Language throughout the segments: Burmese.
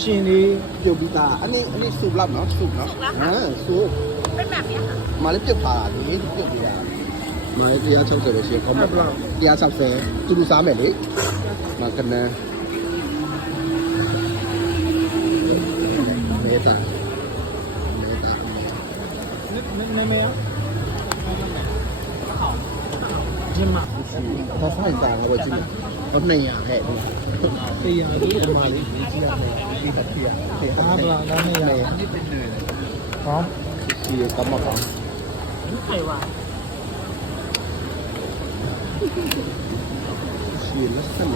ရှင်လေး ပြုတ်ပြီးသားအဲ့စုလောက်နော်စုနော်စု เป็นแบบนี้ค่ะ မလေးပြုတ်ထားတာလေပြုတ်ပြီးတာမလေး160ပဲရှိကောင်းမှာ160သူလူစားမယ်လေမကနန်းမေတာနာမည်ရဂျမ 他上一张我记得，我那样嘿， တရားလေးအမလေး 你的天， အားဗလာနာမည်ရဟော 是干嘛搞？ ไข่หวาน 是那什么？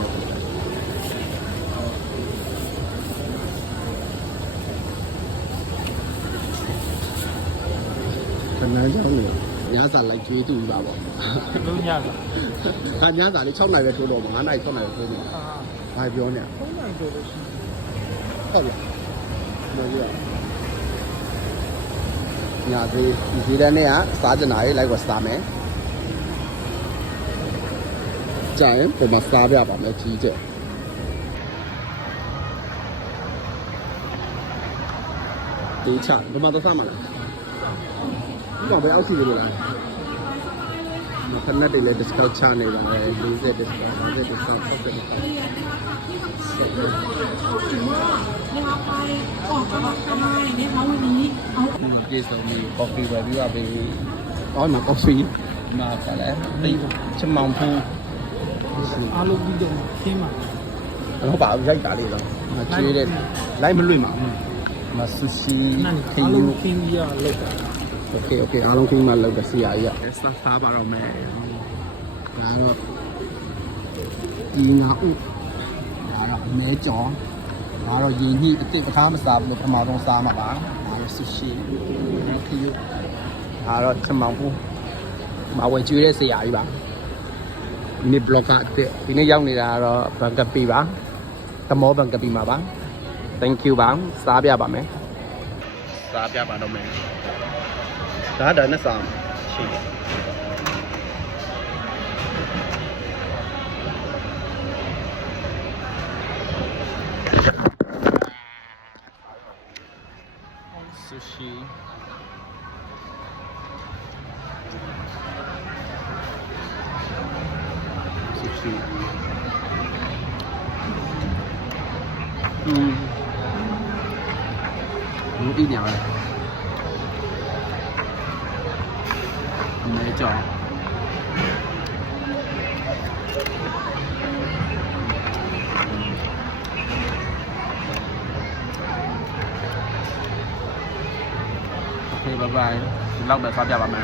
很难讲的，伢咋来追都一把不？ လုံးညက 他伢咋的超那个多多嘛，俺那超那个多多， အာ 还不要呢， ဘုံနိုင်တို့လို့ရှိ 好不？没有。伢子，你记得那样，啥子哪里来过啥没？家人不把啥边把没记着。第一场，不嘛都啥嘛了？我不要去这个了。我看那里来 discount 差那个，50 discount，50 discount，50 discount。 นะคะไปออกกำลังกายนะคะวันนี้เอา ဒီဆိုမီ coffee ပဲပြီးပါပြီ။အော်မှာ coffee မှာပါလဲ။ဒီချမောင်ဖူး အားလုံးပြီးတော့ခင်းမှာ တော့ပါရိုက်တာလေးတော့။မကျွေးတဲ့လိုက်မလွင့်ပါဘူး။မဆူရှီ နာနေ ခ အား င်း လုံး ယူ ခင်းပြီးရလောက်တာ Okay အားလုံးခင်းမှလောက်တဲ့ဆရာကြီးကစားစားပါတော့မယ်။ဒါတော့ဒီငါဥဒါတော့မဲကြော်ဒါတော့ရင်းနှီးအစ်စ်ပထားမစားဘူးလို့ပထမဆုံးစားမှာပါ။ဒါတော့ဆူရှီခင်းယူဒါတော့ချမောင်ဖူးမဝယ်ကျွေးတဲ့ဆရာကြီးပါ။ ဒီနေ့ blog ကအစ်ဒီနေ့ရောက်နေတာကတော့ဘန်ကပီပါတမောဘန်ကပီမှာပါ thank you ပါစားပြပါမယ်စားပြပါတော့မယ်ဒါနဲ့စားရှိဆူရှီsushi. Muốn ít nhỏ này. Mấy trò. Ok bye bye. Lóc để phát ra bà mẹ.